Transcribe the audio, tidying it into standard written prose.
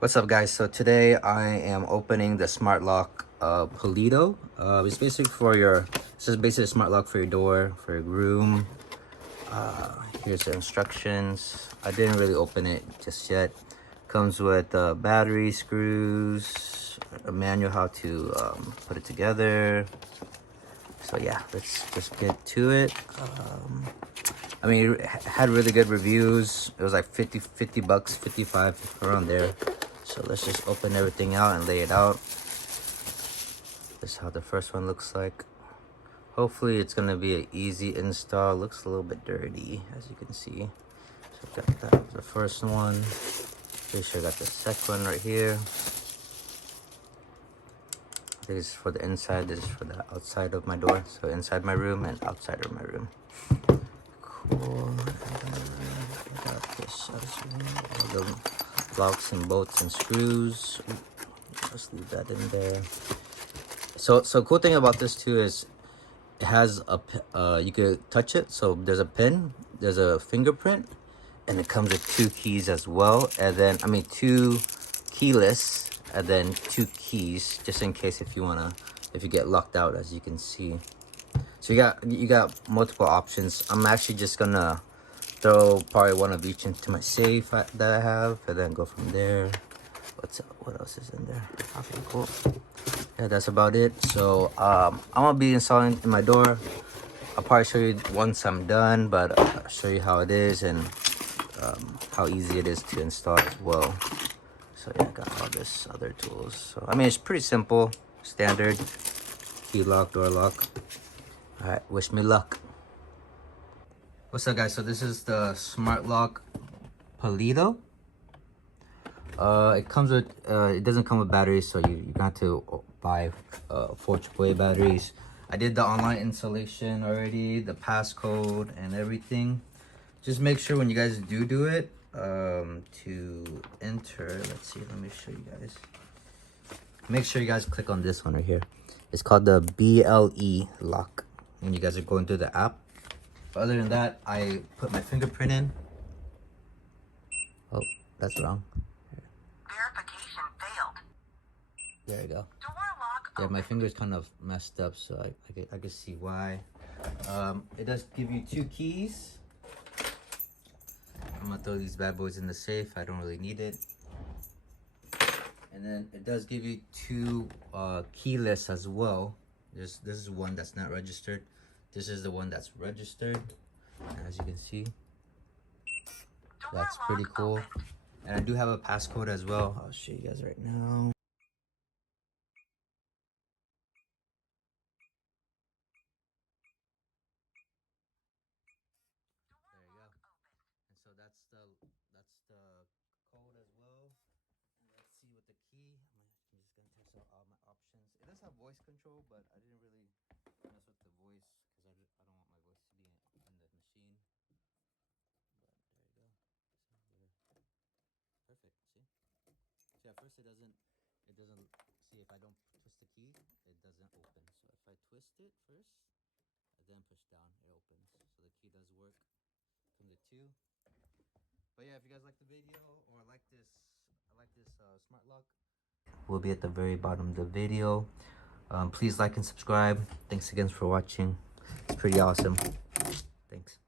What's up, guys? So today I am opening the smart lock Pulido. It's basically for your, this is basically a smart lock for your door, for your room. Here's the instructions. I didn't really open it just yet. Comes with battery, screws, a manual how to put it together. So yeah, let's just get to it. I mean, it had really good reviews. It was like 50 bucks, 55, around there. So let's just open everything out and lay it out. This is how the first one looks like. Hopefully it's gonna be an easy install. Looks a little bit dirty, as you can see. So I've got that, the first one. Pretty sure I got the second one right here. This is for the inside, this is for the outside of my door. So inside my room and outside of my room. Cool. Got this all the locks and bolts and screws. Let's leave that in there. So cool thing about this too is it has a you could touch it. So there's a pin, there's a fingerprint, and it comes with 2 keys as well. And then 2 keyless, and then 2 keys just in case if you get locked out, as you can see. So you got multiple options. I'm actually just gonna throw probably one of each into my safe that I have, and then go from there. What else is in there? Okay, cool. Yeah, that's about it. So I'm gonna be installing in my door. I'll probably show you once I'm done, but I'll show you how it is and how easy it is to install as well. So yeah, I got all this other tools. So I mean, it's pretty simple, standard key lock, door lock. All right, wish me luck. What's up, guys? So this is the smart lock Pulido. It comes with it doesn't come with batteries, so you got to buy 4 AAA batteries. I did the online installation already, the passcode and everything. Just make sure when you guys do it to enter. Let's see, let me show you guys. Make sure you guys click on this one right here. It's called the BLE lock when you guys are going through the app. But other than that, I put my fingerprint in. Oh, that's wrong. Verification failed. There you go. Door lock Yeah, my finger's kind of messed up, so I can see why. It does give you 2 keys. I'm gonna throw these bad boys in the safe. I don't really need it. And then it does give you 2 keyless as well. This is one that's not registered. This is the one that's registered. And as you can see, that's pretty cool. And I do have a passcode as well. I'll show you guys right now. There you go. And so that's the code as well. And let's see with the key. I'm just gonna test out all my options. It does have voice control, but I didn't really mess with the voice because I don't want my voice to be in the machine. But there you go. Perfect. See? See, at first it doesn't see if I don't twist the key, it doesn't open. So if I twist it first, and then push down, it opens. So the key does work. Comes with 2. But yeah, if you guys like the video or like this smart lock, will be at the very bottom of the video. Please like and subscribe. Thanks again for watching. It's pretty awesome. Thanks.